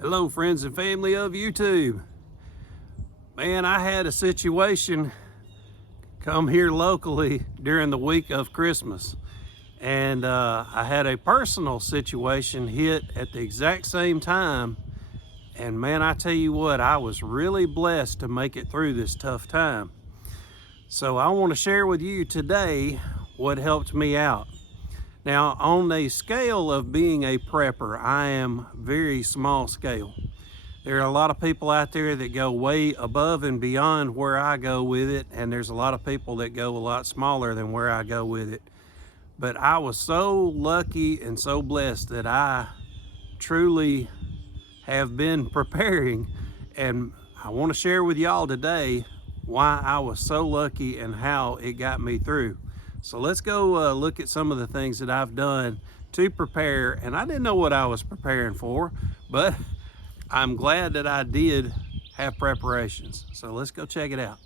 Hello friends and family of YouTube. Man, I had a situation come here locally during the week of Christmas, and I had a personal situation hit at the exact same time, and man, I tell you what, I was really blessed to make it through this tough time. So I want to share with you today what helped me out. Now, on a scale of being a prepper, I am very small scale. There are a lot of people out there that go way above and beyond where I go with it, and there's a lot of people that go a lot smaller than where I go with it. But I was so lucky and so blessed that I truly have been preparing, and I want to share with y'all today why I was so lucky and how it got me through. So let's go look at some of the things that I've done to prepare, and I didn't know what I was preparing for, but I'm glad that I did have preparations. So let's go check it out.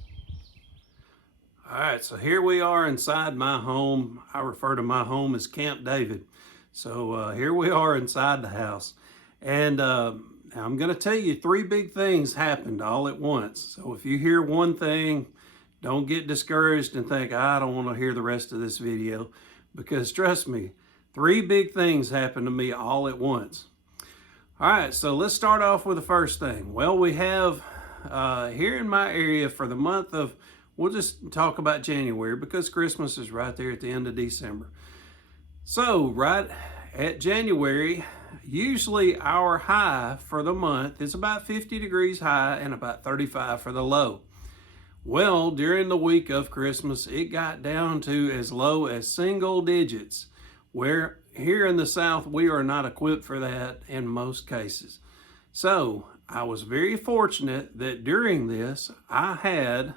All right, so here we are inside my home. I refer to my home as Camp David. So here we are inside the house. And I'm gonna tell you 3 big things happened all at once. So if you hear one thing, don't get discouraged and think, I don't want to hear the rest of this video, because trust me, 3 big things happened to me all at once. All right, so let's start off with the first thing. Well, we have here in my area for the month of, we'll just talk about January because Christmas is right there at the end of December. So right at January, usually our high for the month is about 50 degrees high and about 35 for the low. Well, during the week of Christmas, it got down to as low as single digits, where here in the South, we are not equipped for that in most cases. So I was very fortunate that during this, I had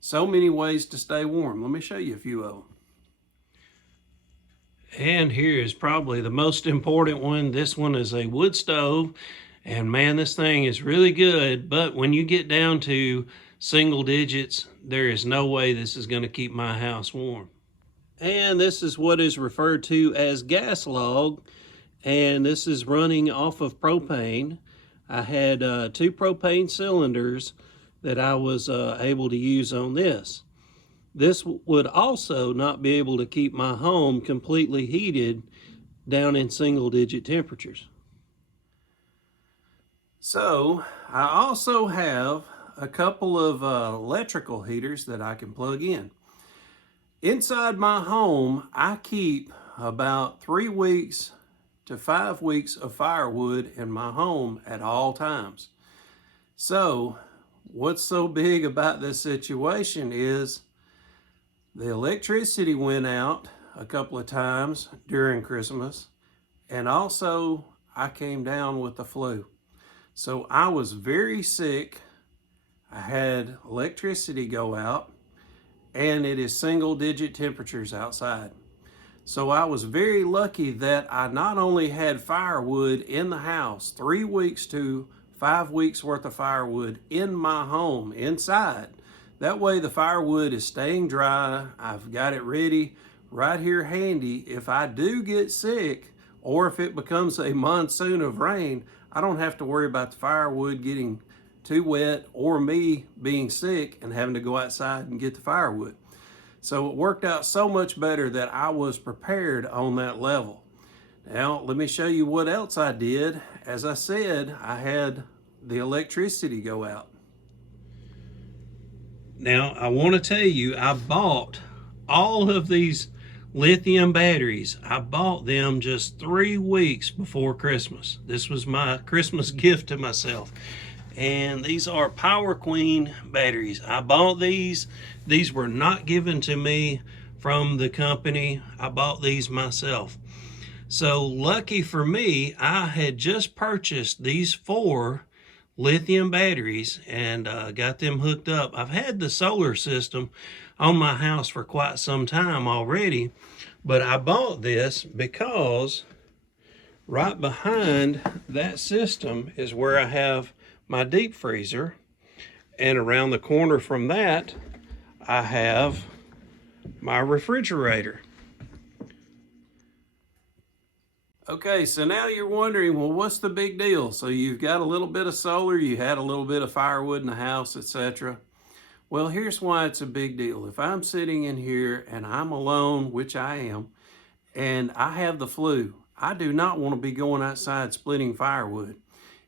so many ways to stay warm. Let me show you a few of them. And here is probably the most important one. This one is a wood stove, and man, this thing is really good, but when you get down to single digits, there is no way this is going to keep my house warm. And this is what is referred to as gas log, and this is running off of propane. I had 2 propane cylinders that I was able to use on this. This would also not be able to keep my home completely heated down in single digit temperatures. So I also have a couple of electrical heaters that I can plug in. Inside my home, I keep about 3 weeks to 5 weeks of firewood in my home at all times. So what's so big about this situation is the electricity went out a couple of times during Christmas, and also I came down with the flu. So I was very sick. I had electricity go out, and it is single digit temperatures outside. So I was very lucky that I not only had firewood in the house, 3 weeks to 5 weeks worth of firewood in my home inside. That way the firewood is staying dry. I've got it ready right here handy. If I do get sick, or if it becomes a monsoon of rain, I don't have to worry about the firewood getting too wet or me being sick and having to go outside and get the firewood. So it worked out so much better that I was prepared on that level. Now, let me show you what else I did. As I said, I had the electricity go out. Now, I want to tell you, I bought all of these lithium batteries. I bought them just 3 weeks before Christmas. This was my Christmas gift to myself. And these are Power Queen batteries. I bought these. These were not given to me from the company. I bought these myself. So lucky for me, I had just purchased these 4 lithium batteries and got them hooked up. I've had the solar system on my house for quite some time already, but I bought this because right behind that system is where I have my deep freezer, and around the corner from that I have my refrigerator. Okay, so now you're wondering, well, what's the big deal? So you've got a little bit of solar, you had a little bit of firewood in the house, etc. Well, here's why it's a big deal. If I'm sitting in here and I'm alone, which I am, and I have the flu, I do not want to be going outside splitting firewood.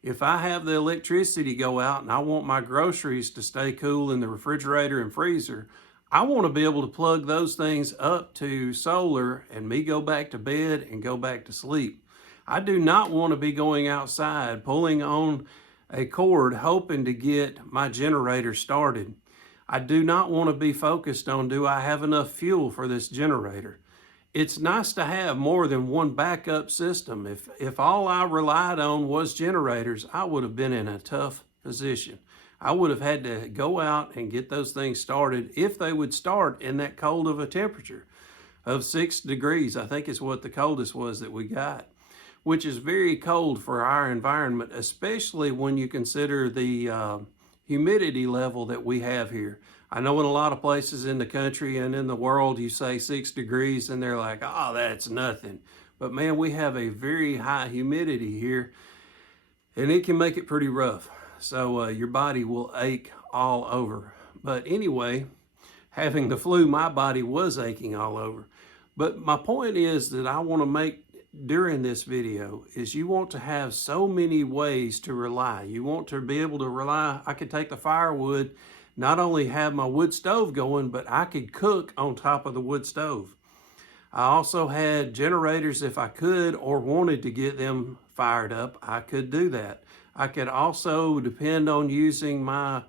If I have the electricity go out and I want my groceries to stay cool in the refrigerator and freezer, I want to be able to plug those things up to solar and me go back to bed and go back to sleep. I do not want to be going outside pulling on a cord hoping to get my generator started. I do not want to be focused on, do I have enough fuel for this generator? It's nice to have more than one backup system. If all I relied on was generators, I would have been in a tough position. I would have had to go out and get those things started if they would start in that cold of a temperature of 6 degrees. I think is what the coldest was that we got, which is very cold for our environment, especially when you consider the humidity level that we have here. I know in a lot of places in the country and in the world, you say 6 degrees and they're like, oh, that's nothing. But man, we have a very high humidity here and it can make it pretty rough. So your body will ache all over. But anyway, having the flu, my body was aching all over. But my point is that I want to make during this video is you want to have so many ways to rely. You want to be able to rely. I could take the firewood, not only have my wood stove going, but I could cook on top of the wood stove. I also had generators if I could or wanted to get them fired up, I could do that. I could also depend on using my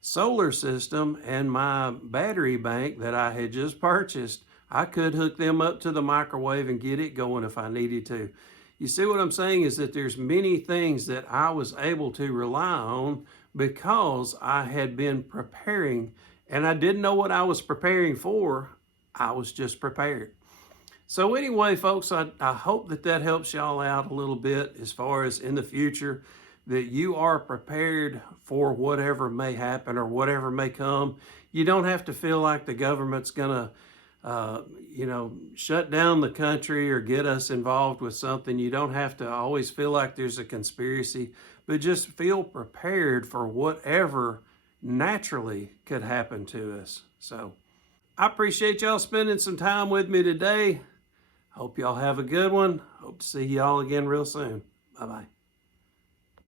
solar system and my battery bank that I had just purchased. I could hook them up to the microwave and get it going if I needed to. You see what I'm saying is that there's many things that I was able to rely on because I had been preparing and I didn't know what I was preparing for. I was just prepared. So anyway, folks, I hope that helps y'all out a little bit as far as in the future that you are prepared for whatever may happen or whatever may come. You don't have to feel like the government's gonna shut down the country or get us involved with something. You don't have to always feel like there's a conspiracy, but just feel prepared for whatever naturally could happen to us. So I appreciate y'all spending some time with me today. Hope y'all have a good one. Hope to see y'all again real soon. Bye-bye.